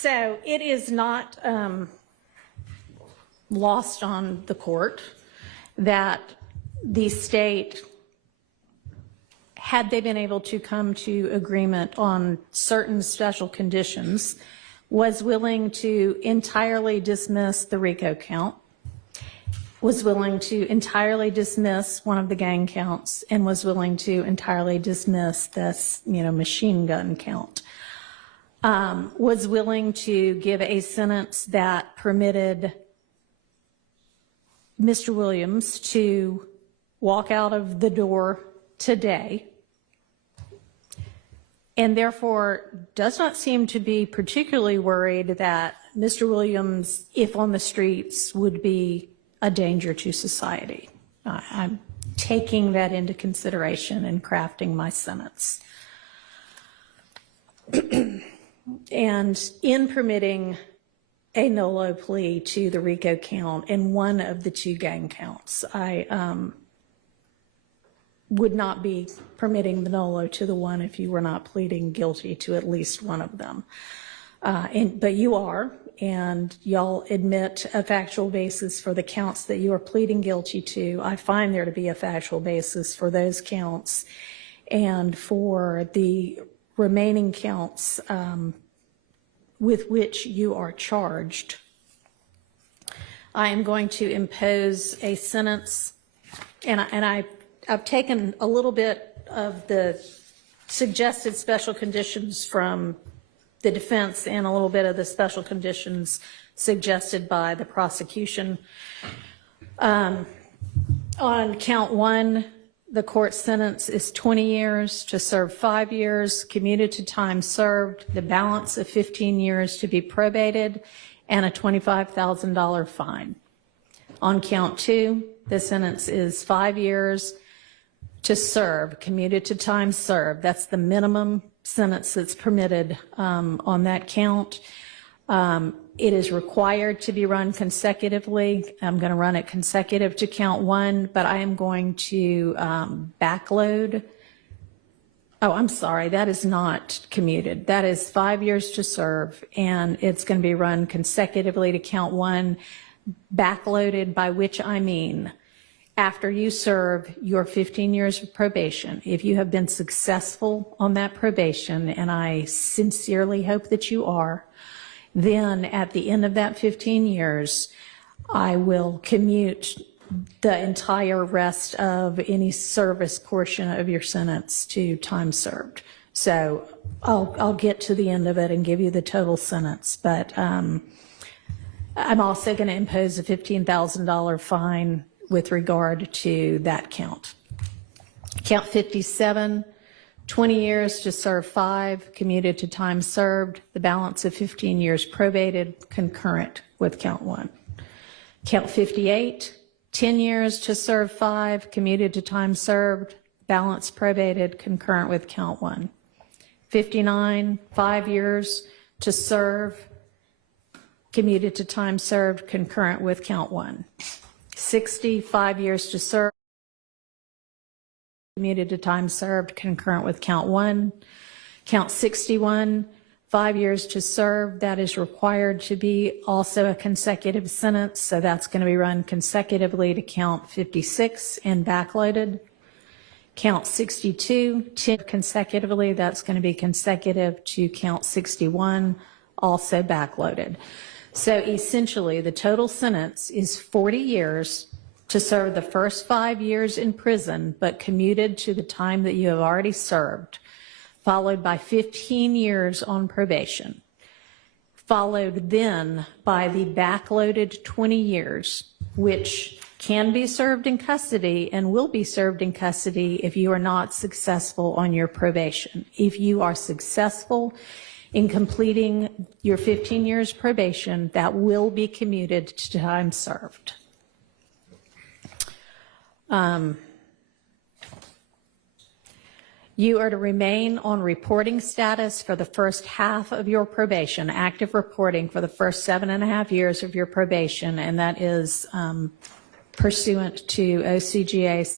So it is not lost on the court that the state, had they been able to come to agreement on certain special conditions, was willing to entirely dismiss the RICO count, was willing to entirely dismiss one of the gang counts, and was willing to entirely dismiss this, machine gun count. Was willing to give a sentence that permitted Mr. Williams to walk out of the door today, and therefore does not seem to be particularly worried that Mr. Williams, if on the streets, would be a danger to society. I'm taking that into consideration in crafting my sentence. And in permitting a NOLO plea to the RICO count and one of the two gang counts, I would not be permitting the NOLO to the one if you were not pleading guilty to at least one of them. But you are, and y'all admit a factual basis for the counts that you are pleading guilty to. I find there to be a factual basis for those counts, and for the remaining counts with which you are charged, I am going to impose a sentence, and I've taken a little bit of the suggested special conditions from the defense and a little bit of the special conditions suggested by the prosecution. On count one, the court sentence is 20 years to serve 5 years, commuted to time served, the balance of 15 years to be probated, and a $25,000 fine. On count two, the sentence is 5 years to serve, commuted to time served. That's the minimum sentence that's permitted on that count. It is required to be run consecutively. I'm going to run it consecutive to count one, but I am going to backload. Oh, I'm sorry, that is not commuted. That is 5 years to serve, and it's going to be run consecutively to count one, backloaded, by which I mean after you serve your 15 years of probation. If you have been successful on that probation, and I sincerely hope that you are, then at the end of that 15 years, I will commute the entire rest of any service portion of your sentence to time served. So I'll get to the end of it and give you the total sentence, but I'm also going to impose a $15,000 fine with regard to that count. Count 57, 20 years to serve 5, commuted to time served, the balance of 15 years probated, concurrent with count 1. Count 58, 10 years to serve 5, commuted to time served, balance probated, concurrent with count 1. 59, 5 years to serve, commuted to time served, concurrent with count 1. 60, 5 years to serve, commuted to time served, concurrent with count 1. Count 61, 5 years to serve, that is required to be also a consecutive sentence, so that's going to be run consecutively to count 56 and backloaded. Count 62, 10 consecutively, that's going to be consecutive to count 61, also backloaded. So essentially, the total sentence is 40 years to serve the first 5 years in prison, but commuted to the time that you have already served, followed by 15 years on probation, followed then by the backloaded 20 years, which can be served in custody and will be served in custody if you are not successful on your probation. If you are successful in completing your 15 years probation, that will be commuted to time served. You are to remain on reporting status for the first half of your probation, active reporting for the first 7.5 years of your probation, and that is pursuant to OCGA